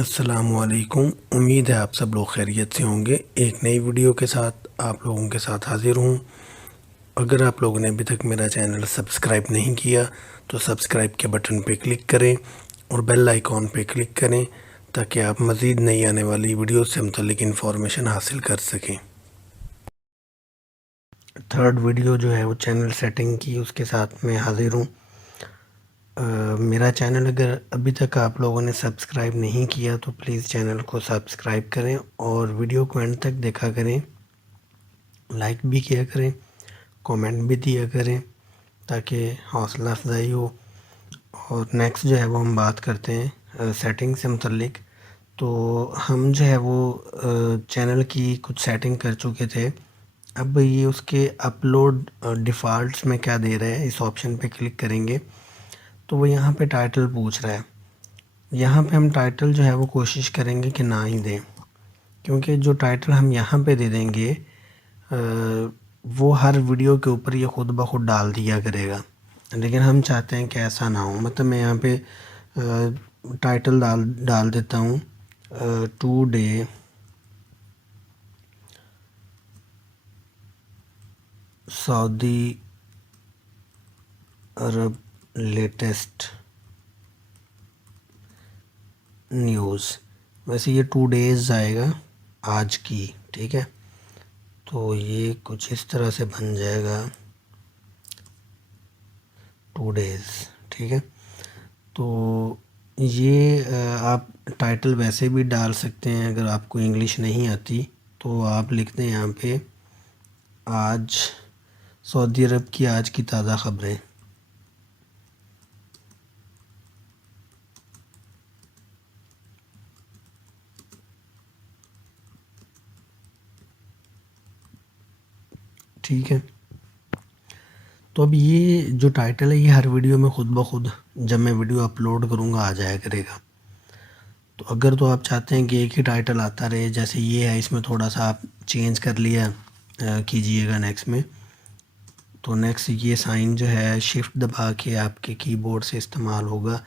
السلام علیکم، امید ہے آپ سب لوگ خیریت سے ہوں گے۔ ایک نئی ویڈیو کے ساتھ آپ لوگوں کے ساتھ حاضر ہوں۔ اگر آپ لوگوں نے ابھی تک میرا چینل سبسکرائب نہیں کیا تو سبسکرائب کے بٹن پہ کلک کریں اور بیل آئیکن پہ کلک کریں تاکہ آپ مزید نئی آنے والی ویڈیو سے متعلق انفارمیشن حاصل کر سکیں۔ تھرڈ ویڈیو جو ہے وہ چینل سیٹنگ کی، اس کے ساتھ میں حاضر ہوں۔ میرا چینل اگر ابھی تک آپ لوگوں نے سبسکرائب نہیں کیا تو پلیز چینل کو سبسکرائب کریں اور ویڈیو کو اینڈ تک دیکھا کریں، لائک بھی کیا کریں، کومنٹ بھی دیا کریں تاکہ حوصلہ افزائی ہو۔ اور نیکسٹ جو ہے وہ ہم بات کرتے ہیں سیٹنگ سے متعلق۔ تو ہم جو ہے وہ چینل کی کچھ سیٹنگ کر چکے تھے، اب یہ اس کے اپلوڈ ڈیفالٹس میں کیا دے رہے ہیں، اس آپشن پہ کلک کریں گے تو وہ یہاں پہ ٹائٹل پوچھ رہا ہے۔ یہاں پہ ہم ٹائٹل جو ہے وہ کوشش کریں گے کہ نہ ہی دیں، کیونکہ جو ٹائٹل ہم یہاں پہ دے دیں گے وہ ہر ویڈیو کے اوپر یہ خود بخود ڈال دیا کرے گا، لیکن ہم چاہتے ہیں کہ ایسا نہ ہو۔ مطلب میں یہاں پہ ٹائٹل ڈال دیتا ہوں ٹو ڈے سعودی عرب لیٹسٹ نیوز۔ ویسے یہ 2 ڈیز آئے گا، آج کی، ٹھیک ہے۔ تو یہ کچھ اس طرح سے بن جائے گا 2 ڈیز، ٹھیک ہے۔ تو یہ آپ ٹائٹل ویسے بھی ڈال سکتے ہیں، اگر آپ کو انگلش نہیں آتی تو آپ لکھ دیں یہاں پہ آج سعودی عرب کی آج کی تازہ خبریں۔ ٹھیک ہے، تو اب یہ جو ٹائٹل ہے یہ ہر ویڈیو میں خود بخود جب میں ویڈیو اپلوڈ کروں گا آ جایا کرے گا۔ تو اگر تو آپ چاہتے ہیں کہ ایک ہی ٹائٹل آتا رہے، جیسے یہ ہے، اس میں تھوڑا سا آپ چینج کر لیا کیجئے گا نیکسٹ میں۔ تو نیکسٹ یہ سائن جو ہے شفٹ دبا کے آپ کے کی بورڈ سے استعمال ہوگا۔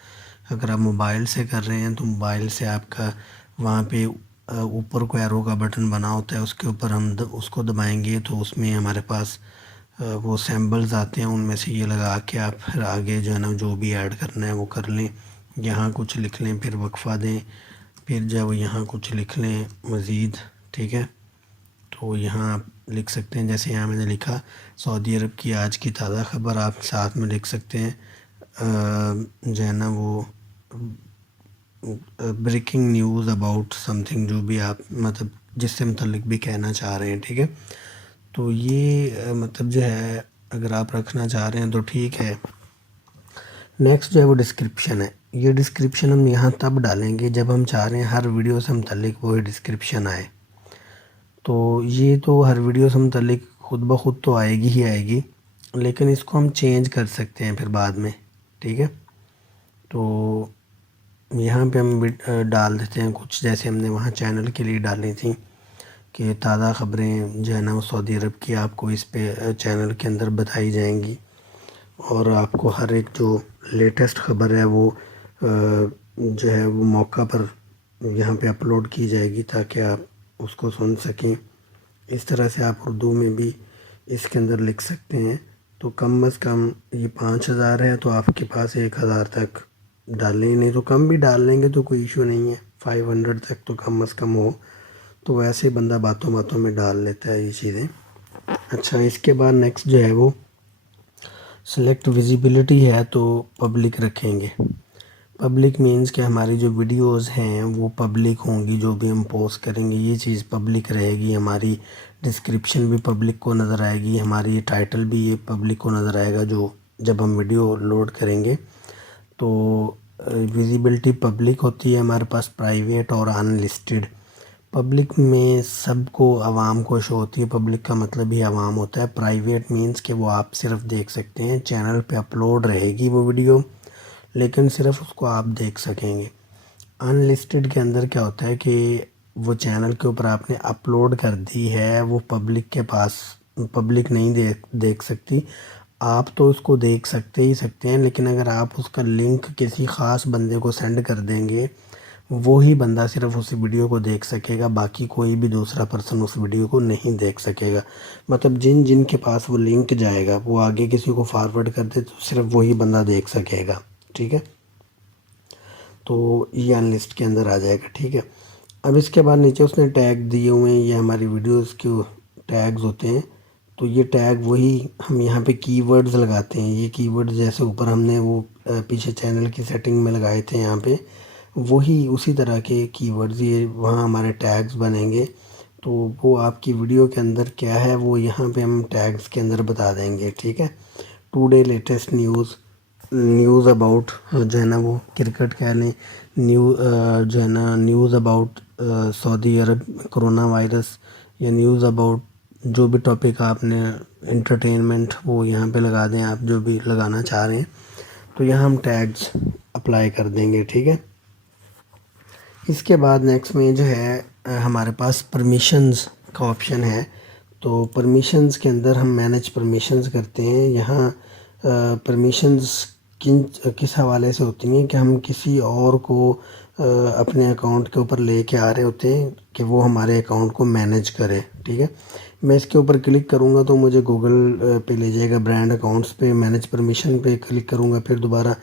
اگر آپ موبائل سے کر رہے ہیں تو موبائل سے آپ کا وہاں پہ اوپر کو ایرو کا بٹن بنا ہوتا ہے، اس کے اوپر ہم اس کو دبائیں گے تو اس میں ہمارے پاس وہ سیمبلز آتے ہیں، ان میں سے یہ لگا کے آپ پھر آگے جو ہے نا جو بھی ایڈ کرنا ہے وہ کر لیں۔ یہاں کچھ لکھ لیں، پھر وقفہ دیں، پھر جو ہے وہ یہاں کچھ لکھ لیں مزید، ٹھیک ہے۔ تو یہاں آپ لکھ سکتے ہیں، جیسے یہاں میں نے لکھا سعودی عرب کی آج کی تازہ خبر، آپ ساتھ میں لکھ سکتے ہیں جو ہے نا وہ breaking news about some thing, جو بھی آپ مطلب جس سے متعلق بھی کہنا چاہ رہے ہیں، ٹھیک ہے۔ تو یہ مطلب جو ہے اگر آپ رکھنا چاہ رہے ہیں تو ٹھیک ہے۔ نیکسٹ جو ہے وہ ڈسکرپشن ہے۔ یہ ڈسکرپشن ہم یہاں تب ڈالیں گے جب ہم چاہ رہے ہیں ہر ویڈیو سے متعلق وہی ڈسکرپشن آئے۔ تو یہ تو ہر ویڈیو سے متعلق خود بخود تو آئے گی ہی آئے گی، لیکن اس کو ہم چینج کر سکتے ہیں پھر بعد میں، ٹھیک ہے۔ تو یہاں پہ ہم ڈال دیتے ہیں کچھ، جیسے ہم نے وہاں چینل کے لیے ڈالی تھیں کہ تازہ خبریں جو ہے نا وہ سعودی عرب کی آپ کو اس پہ چینل کے اندر بتائی جائیں گی، اور آپ کو ہر ایک جو لیٹسٹ خبر ہے وہ جو ہے وہ موقع پر یہاں پہ اپلوڈ کی جائے گی تاکہ آپ اس کو سن سکیں۔ اس طرح سے آپ اردو میں بھی اس کے اندر لکھ سکتے ہیں۔ تو کم از کم یہ 5000 ہے تو آپ کے پاس 1000 تک ڈالیں، نہیں تو کم بھی ڈال لیں گے تو کوئی ایشو نہیں ہے، 500 تک تو کم از کم ہو، تو ویسے بندہ باتوں باتوں میں ڈال لیتا ہے یہ چیزیں۔ اچھا، اس کے بعد نیکسٹ جو ہے وہ سلیکٹ ویزیبلٹی ہے تو پبلک رکھیں گے۔ پبلک مینز کہ ہماری جو ویڈیوز ہیں وہ پبلک ہوں گی، جو بھی ہم پوسٹ کریں گے یہ چیز پبلک رہے گی، ہماری ڈسکرپشن بھی پبلک کو نظر آئے گی، ہماری ٹائٹل بھی یہ پبلک کو نظر آئے گا جو جب ہم ویڈیو لوڈ کریں گے۔ تو ویزیبلٹی پبلک ہوتی ہے ہمارے پاس، پرائیویٹ اور ان لسٹڈ۔ پبلک میں سب کو، عوام کو شو ہوتی ہے، پبلک کا مطلب ہی عوام ہوتا ہے۔ پرائیویٹ مینز کہ وہ آپ صرف دیکھ سکتے ہیں، چینل پہ اپلوڈ رہے گی وہ ویڈیو لیکن صرف اس کو آپ دیکھ سکیں گے۔ ان لسٹڈ کے اندر کیا ہوتا ہے کہ وہ چینل کے اوپر آپ نے اپلوڈ کر دی ہے، وہ پبلک کے پاس، پبلک نہیں دیکھ سکتی، آپ تو اس کو دیکھ سکتے ہی سکتے ہیں، لیکن اگر آپ اس کا لنک کسی خاص بندے کو سینڈ کر دیں گے وہی بندہ صرف اس ویڈیو کو دیکھ سکے گا، باقی کوئی بھی دوسرا پرسن اس ویڈیو کو نہیں دیکھ سکے گا. مطلب جن جن کے پاس وہ لنک جائے گا وہ آگے کسی کو فارورڈ کر دے تو صرف وہی بندہ دیکھ سکے گا. ٹھیک ہے، تو یہ ان لسٹ کے اندر آ جائے گا. ٹھیک ہے، اب اس کے بعد نیچے اس نے ٹیگ دیے ہوئے ہیں، یہ ہماری ویڈیوز کے ٹیگز ہوتے ہیں. تو یہ ٹیگ وہی ہم یہاں پہ کی ورڈز لگاتے ہیں. یہ کی ورڈز جیسے اوپر ہم نے وہ پیچھے چینل کی سیٹنگ میں لگائے تھے یہاں پہ، وہی اسی طرح کے کی ورڈز یہ وہاں ہمارے ٹیگز بنیں گے. تو وہ آپ کی ویڈیو کے اندر کیا ہے وہ یہاں پہ ہم ٹیگز کے اندر بتا دیں گے. ٹھیک ہے، ٹوڈے لیٹسٹ نیوز اباؤٹ جو ہے نا وہ کرکٹ کہہ لیں، جو ہے نا news about Saudi Arab corona virus, یا نیوز اباؤٹ جو بھی ٹاپک آپ نے انٹرٹینمنٹ وہ یہاں پہ لگا دیں، آپ جو بھی لگانا چاہ رہے ہیں. تو یہاں ہم ٹیگز اپلائی کر دیں گے. ٹھیک ہے، اس کے بعد نیکسٹ میں جو ہے ہمارے پاس پرمیشنز کا آپشن ہے. تو پرمیشنز کے اندر ہم مینیج پرمیشنز کرتے ہیں. یہاں پرمیشنز کس حوالے سے ہوتی ہیں کہ ہم کسی اور کو اپنے اکاؤنٹ کے اوپر لے کے آ رہے ہوتے ہیں کہ وہ ہمارے اکاؤنٹ کو مینیج کرے. ٹھیک ہے، میں اس کے اوپر کلک کروں گا تو مجھے گوگل پہ لے جائے گا، برانڈ اکاؤنٹس پہ، مینیج پرمیشن پہ کلک کروں گا پھر دوبارہ.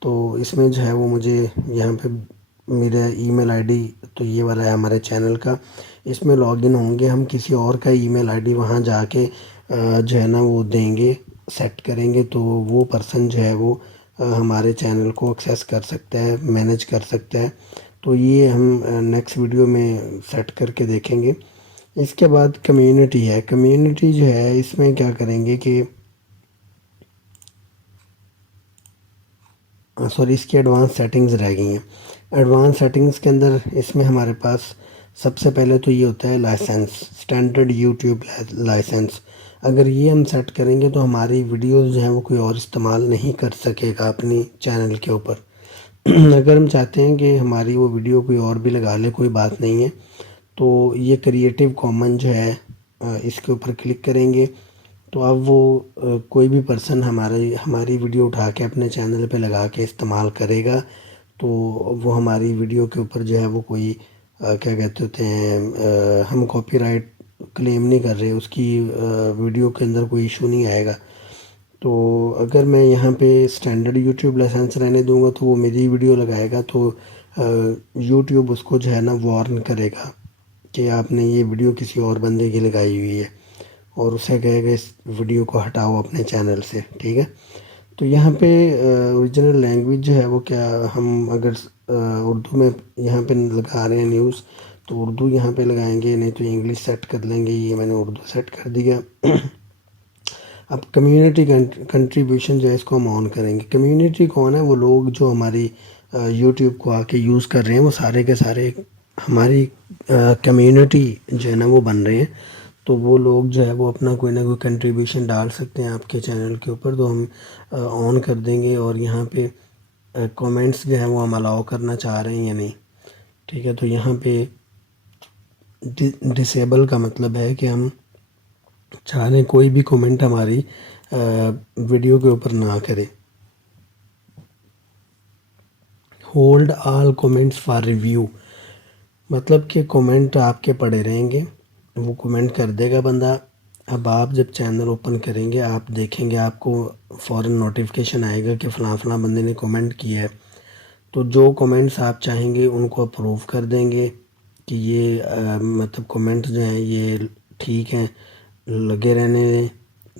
تو اس میں جو ہے وہ مجھے یہاں پہ میرا ای میل آئی ڈی تو یہ والا ہے ہمارے چینل کا، اس میں لاگ ان ہوں گے. ہم کسی اور کا ای میل آئی ڈی وہاں جا کے جو ہے نا وہ دیں گے، سیٹ کریں گے، تو وہ پرسن جو ہے وہ ہمارے چینل کو ایکسیس کر سکتا ہے، مینیج کر سکتا ہے. تو یہ ہم نیکسٹ ویڈیو میں سیٹ کر کے دیکھیں گے. اس کے بعد کمیونٹی ہے. کمیونٹی جو ہے اس میں کیا کریں گے کہ سوری اس کی ایڈوانس سیٹنگز رہ گئی ہیں. ایڈوانس سیٹنگز کے اندر اس میں ہمارے پاس سب سے پہلے تو یہ ہوتا ہے لائسنس، اسٹینڈرڈ یوٹیوب لائسنس. اگر یہ ہم سیٹ کریں گے تو ہماری ویڈیوز جو ہیں وہ کوئی اور استعمال نہیں کر سکے گا اپنی چینل کے اوپر. اگر ہم چاہتے ہیں کہ ہماری وہ ویڈیو کوئی اور بھی لگا لے کوئی بات نہیں ہے، تو یہ کریٹیو کامن جو ہے اس کے اوپر کلک کریں گے تو اب وہ کوئی بھی پرسن ہماری ویڈیو اٹھا کے اپنے چینل پہ لگا کے استعمال کرے گا تو وہ ہماری ویڈیو کے اوپر جو ہے وہ کوئی کیا کہتے ہوتے ہیں، ہم کاپی رائٹ کلیم نہیں کر رہے، اس کی ویڈیو کے اندر کوئی ایشو نہیں آئے گا. تو اگر میں یہاں پہ اسٹینڈرڈ یوٹیوب لائسنس رہنے دوں گا تو وہ میری ویڈیو لگائے گا تو یوٹیوب اس کو جو ہے نا وارن کرے گا کہ آپ نے یہ ویڈیو کسی اور بندے کی لگائی ہوئی ہے، اور اسے کہے گا اس ویڈیو کو ہٹاؤ اپنے چینل سے. ٹھیک ہے، تو یہاں پہ اوریجنل لینگویج جو ہے وہ کیا، ہم اگر اردو میں یہاں پہ لگا رہے ہیں نیوز تو اردو یہاں پہ لگائیں گے، نہیں تو انگلش سیٹ کر لیں گے. یہ میں نے اردو سیٹ کر دیا. اب کمیونٹی کنٹریبیوشن جو ہے اس کو ہم آن کریں گے. کمیونٹی کون ہے؟ وہ لوگ جو ہماری یوٹیوب کو آ کے یوز کر رہے ہیں، وہ سارے کے سارے ہماری کمیونٹی جو ہے نا وہ بن رہے ہیں. تو وہ لوگ جو ہے وہ اپنا کوئی نہ کوئی کنٹریبیوشن ڈال سکتے ہیں آپ کے چینل کے اوپر. تو ہم آن کر دیں گے، اور یہاں پہ کومنٹس جو ہیں وہ ہم الاؤ کرنا چاہ رہے ہیں یا نہیں. ٹھیک ہے، تو یہاں پہ ڈسیبل کا مطلب ہے کہ ہم چاہ رہے ہیں کوئی بھی کومنٹ ہماری ویڈیو کے اوپر نہ کرے. Hold all comments for review, مطلب کہ کومنٹ آپ کے پڑے رہیں گے، وہ کومنٹ کر دے گا بندہ. اب آپ جب چینل اوپن کریں گے آپ دیکھیں گے، آپ کو فوراً نوٹیفیکیشن آئے گا کہ فلاں فلاں بندے نے کومنٹ کیا ہے. تو جو کومنٹس آپ چاہیں گے ان کو اپروو کر دیں گے کہ یہ مطلب کومنٹ جو ہیں یہ ٹھیک ہیں، لگے رہنے دیں.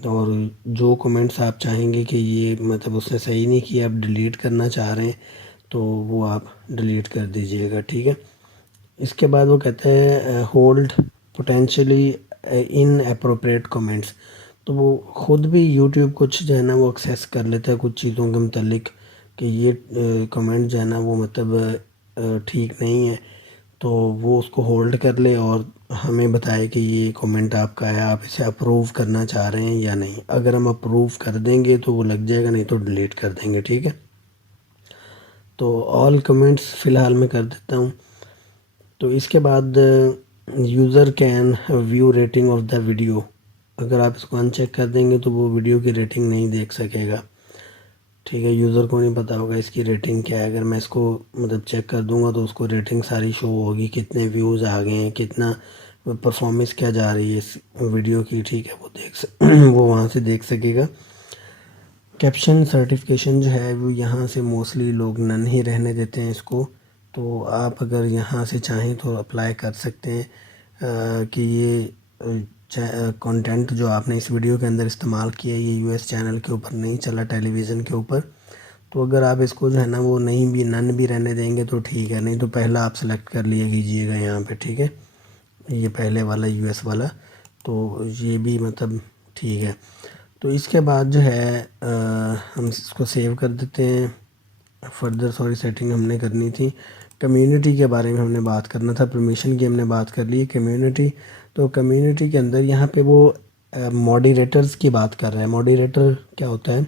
اور جو کومنٹس آپ چاہیں گے کہ یہ مطلب اس نے صحیح نہیں کیا، آپ ڈیلیٹ کرنا چاہ رہے ہیں تو وہ آپ ڈیلیٹ کر دیجئے گا. ٹھیک ہے، اس کے بعد وہ کہتا ہے ہولڈ پوٹینشلی ان اپروپریٹ کومنٹس. تو وہ خود بھی یوٹیوب کچھ جو ہے نا وہ ایکسیس کر لیتا ہے کچھ چیزوں کے متعلق کہ یہ کمنٹ جو ہے نا وہ مطلب ٹھیک نہیں ہے، تو وہ اس کو ہولڈ کر لے اور ہمیں بتائے کہ یہ کمنٹ آپ کا ہے، آپ اسے اپروو کرنا چاہ رہے ہیں یا نہیں. اگر ہم اپروو کر دیں گے تو وہ لگ جائے گا، نہیں تو ڈیلیٹ کر دیں گے. ٹھیک ہے، تو آل کمنٹس فی الحال میں کر دیتا ہوں. تو اس کے بعد user can view rating of the video, اگر آپ اس کو ان چیک کر دیں گے تو وہ ویڈیو کی ریٹنگ نہیں دیکھ سکے گا. ٹھیک ہے، یوزر کو نہیں پتہ ہوگا اس کی ریٹنگ کیا ہے. اگر میں اس کو مطلب چیک کر دوں گا تو اس کو ریٹنگ ساری شو ہوگی، کتنے ویوز آ گئے ہیں، کتنا پرفارمنس کیا جا رہی ہے اس ویڈیو کی. ٹھیک ہے، وہ وہاں سے دیکھ سکے گا. کیپشن سرٹیفکیشن جو ہے وہ یہاں سے موسٹلی لوگ نن ہی رہنے دیتے ہیں اس کو. تو آپ اگر یہاں سے چاہیں تو اپلائی کر سکتے ہیں کہ یہ کنٹینٹ جو آپ نے اس ویڈیو کے اندر استعمال کیا ہے یہ یو ایس چینل کے اوپر نہیں چلا، ٹیلی ویژن کے اوپر. تو اگر آپ اس کو جو ہے نا وہ نہیں بھی نن بھی رہنے دیں گے تو ٹھیک ہے، نہیں تو پہلا آپ سلیکٹ کر لیا کیجیے گا یہاں پہ. ٹھیک ہے، یہ پہلے والا یو ایس والا، تو یہ بھی مطلب ٹھیک ہے. تو اس کے بعد جو ہے ہم اس کو سیو کر دیتے ہیں. فردر سیٹنگ ہم نے کرنی تھی. کمیونٹی کے بارے میں ہم نے بات کرنا تھا. پرمیشن کی ہم نے بات کر لی. کمیونٹی، تو کمیونٹی کے اندر یہاں پہ وہ ماڈریٹرز کی بات کر رہے ہیں. ماڈریٹر کیا ہوتا ہے؟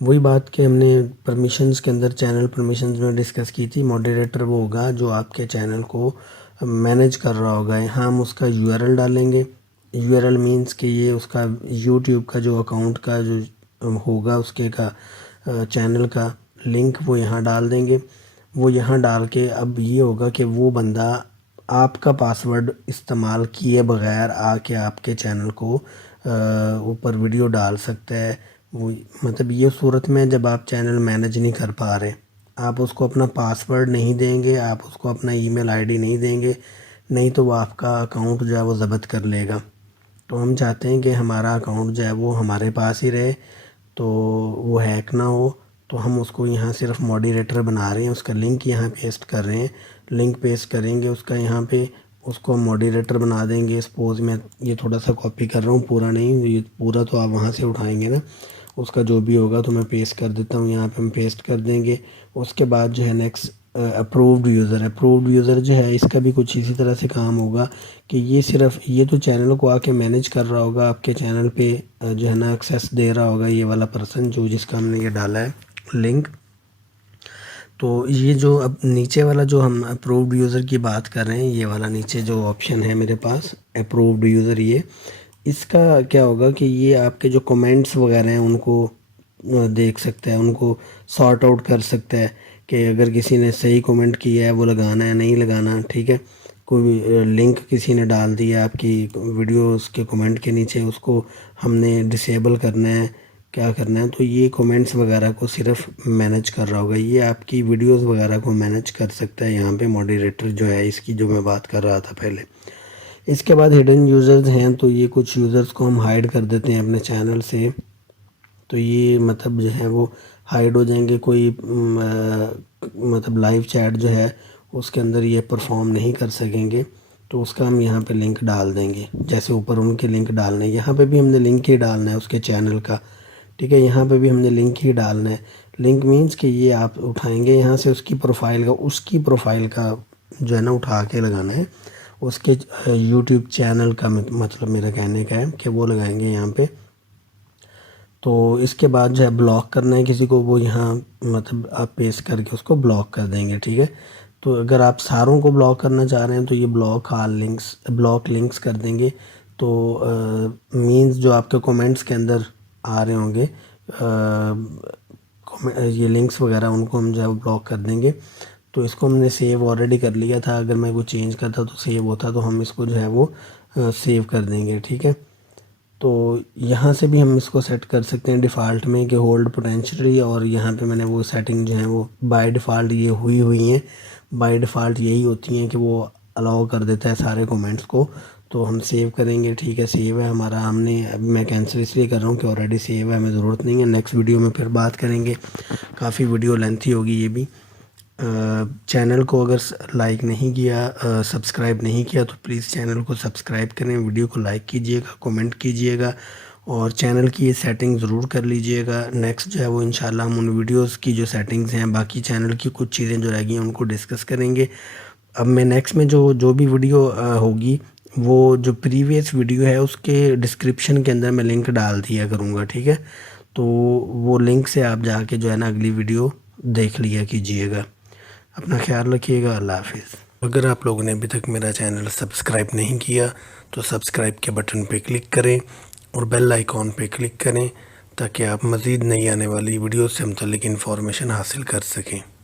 وہی بات کہ ہم نے پرمیشنز کے اندر چینل پرمیشنز میں ڈسکس کی تھی. ماڈریٹر وہ ہوگا جو آپ کے چینل کو مینیج کر رہا ہوگا. یہاں ہم اس کا یو آر ایل ڈالیں گے. یو آر ایل مینس کہ یہ اس کا یوٹیوب کا جو اکاؤنٹ کا جو ہوگا اس کے کا چینل کا لنک وہ یہاں ڈال دیں گے. وہ یہاں ڈال کے اب یہ ہوگا کہ وہ بندہ آپ کا پاسورڈ استعمال کیے بغیر آ کے آپ کے چینل کو اوپر ویڈیو ڈال سکتا ہے. وہ مطلب یہ صورت میں جب آپ چینل مینیج نہیں کر پا رہے، آپ اس کو اپنا پاسورڈ نہیں دیں گے، آپ اس کو اپنا ای میل آئی ڈی نہیں دیں گے، نہیں تو وہ آپ کا اکاؤنٹ جو ہے وہ ضبط کر لے گا. تو ہم چاہتے ہیں کہ ہمارا اکاؤنٹ جو ہے وہ ہمارے پاس ہی رہے، تو وہ ہیک نہ ہو. تو ہم اس کو یہاں صرف ماڈریٹر بنا رہے ہیں، اس کا لنک یہاں پیسٹ کر رہے ہیں. لنک پیسٹ کریں گے اس کا یہاں پہ، اس کو ماڈریٹر بنا دیں گے. سپوز میں یہ تھوڑا سا کاپی کر رہا ہوں، پورا نہیں، یہ پورا تو آپ وہاں سے اٹھائیں گے نا. اس کا جو بھی ہوگا تو میں پیسٹ کر دیتا ہوں، یہاں پہ ہم پیسٹ کر دیں گے. اس کے بعد جو ہے نیکسٹ اپرووڈ یوزر ہے. اپرووڈ یوزر جو ہے اس کا بھی کچھ اسی طرح سے کام ہوگا کہ یہ صرف یہ تو چینل کو آ کے مینیج کر رہا ہوگا، آپ کے چینل پہ جو ہے نا ایکسیس دے رہا ہوگا یہ والا پرسن جس کا ہم نے یہ ڈالا ہے لنک. تو یہ جو اب نیچے والا جو ہم اپرووڈ یوزر کی بات کر رہے ہیں، یہ والا نیچے جو آپشن ہے میرے پاس اپرووڈ یوزر، یہ اس کا کیا ہوگا کہ یہ آپ کے جو کمنٹس وغیرہ ہیں ان کو دیکھ سکتا ہے، ان کو سارٹ آؤٹ کر سکتا ہے کہ اگر کسی نے صحیح کمنٹ کیا ہے وہ لگانا ہے نہیں لگانا. ٹھیک ہے، کوئی لنک کسی نے ڈال دیا آپ کی ویڈیوز کے کمنٹ کے نیچے، اس کو ہم نے ڈسیبل کرنا ہے، کیا کرنا ہے. تو یہ کمنٹس وغیرہ کو صرف مینیج کر رہا ہوگا، یہ آپ کی ویڈیوز وغیرہ کو مینیج کر سکتا ہے یہاں پہ ماڈریٹر جو ہے اس کی، جو میں بات کر رہا تھا پہلے. اس کے بعد ہڈن یوزرز ہیں، تو یہ کچھ یوزرز کو ہم ہائیڈ کر دیتے ہیں اپنے چینل سے. تو یہ مطلب جو ہے وہ ہائیڈ ہو جائیں گے. کوئی مطلب لائیو چیٹ جو ہے اس کے اندر یہ پرفارم نہیں کر سکیں گے. تو اس کا ہم یہاں پہ لنک ڈال دیں گے، جیسے اوپر ان کے لنک ڈالنے ہیں یہاں پہ بھی ہم نے لنک ہی ڈالنا ہے اس کے چینل کا. ٹھیک ہے، یہاں پہ بھی ہم نے لنک ہی ڈالنا ہے. لنک مینس کہ یہ آپ اٹھائیں گے یہاں سے اس کی پروفائل کا جو ہے نا اٹھا کے لگانا ہے. اس کے یوٹیوب چینل کا مطلب میرا کہنے کا ہے کہ وہ لگائیں گے یہاں پہ. تو اس کے بعد جو ہے بلاک کرنا ہے کسی کو، وہ یہاں مطلب آپ پیسٹ کر کے اس کو بلاک کر دیں گے. ٹھیک ہے، تو اگر آپ ساروں کو بلاک کرنا چاہ رہے ہیں تو یہ بلاک لنکس کر دیں گے. تو مینز جو آپ کے کومنٹس کے اندر آ رہے ہوں گے یہ لنکس وغیرہ، ان کو ہم جو ہے بلاک کر دیں گے. تو اس کو ہم نے سیو آلریڈی کر لیا تھا، اگر میں کوئی چینج کرتا تو سیو ہوتا، تو ہم اس کو جو ہے وہ سیو کر دیں گے. ٹھیک ہے، تو یہاں سے بھی ہم اس کو سیٹ کر سکتے ہیں ڈیفالٹ میں کہ ہولڈ پوٹینشلی، اور یہاں پہ میں نے وہ سیٹنگ جو ہیں وہ بائی ڈیفالٹ یہ ہوئی ہیں. بائی ڈیفالٹ یہی ہوتی ہیں کہ وہ الاؤ کر دیتا ہے سارے کومنٹس کو. تو ہم سیو کریں گے. ٹھیک ہے، سیو ہے ہمارا. ہم نے اب میں کینسل اس لیے کر رہا ہوں کہ آلریڈی سیو ہے، ہمیں ضرورت نہیں ہے. نیکسٹ ویڈیو میں پھر بات کریں گے، کافی ویڈیو لینتھی ہوگی یہ بھی. چینل کو اگر لائک نہیں کیا، سبسکرائب نہیں کیا تو پلیز چینل کو سبسکرائب کریں، ویڈیو کو لائک کیجئے گا، کومنٹ کیجئے گا، اور چینل کی یہ سیٹنگ ضرور کر لیجئے گا. نیکسٹ جو ہے وہ انشاءاللہ ہم ان ویڈیوز کی جو سیٹنگز ہیں، باقی چینل کی کچھ چیزیں جو رہ گئی ہیں ان کو ڈسکس کریں گے. اب میں نیکسٹ میں جو بھی ویڈیو ہوگی، وہ جو پریویس ویڈیو ہے اس کے ڈسکرپشن کے اندر میں لنک ڈال دیا کروں گا. ٹھیک ہے، تو وہ لنک سے آپ جا کے جو ہے نا اگلی ویڈیو دیکھ لیا کیجئے گا. اپنا خیال رکھیے گا. اللہ حافظ. اگر آپ لوگوں نے ابھی تک میرا چینل سبسکرائب نہیں کیا تو سبسکرائب کے بٹن پہ کلک کریں اور بیل آئیکن پہ کلک کریں تاکہ آپ مزید نئی آنے والی ویڈیوز سے متعلق انفارمیشن حاصل کر سکیں۔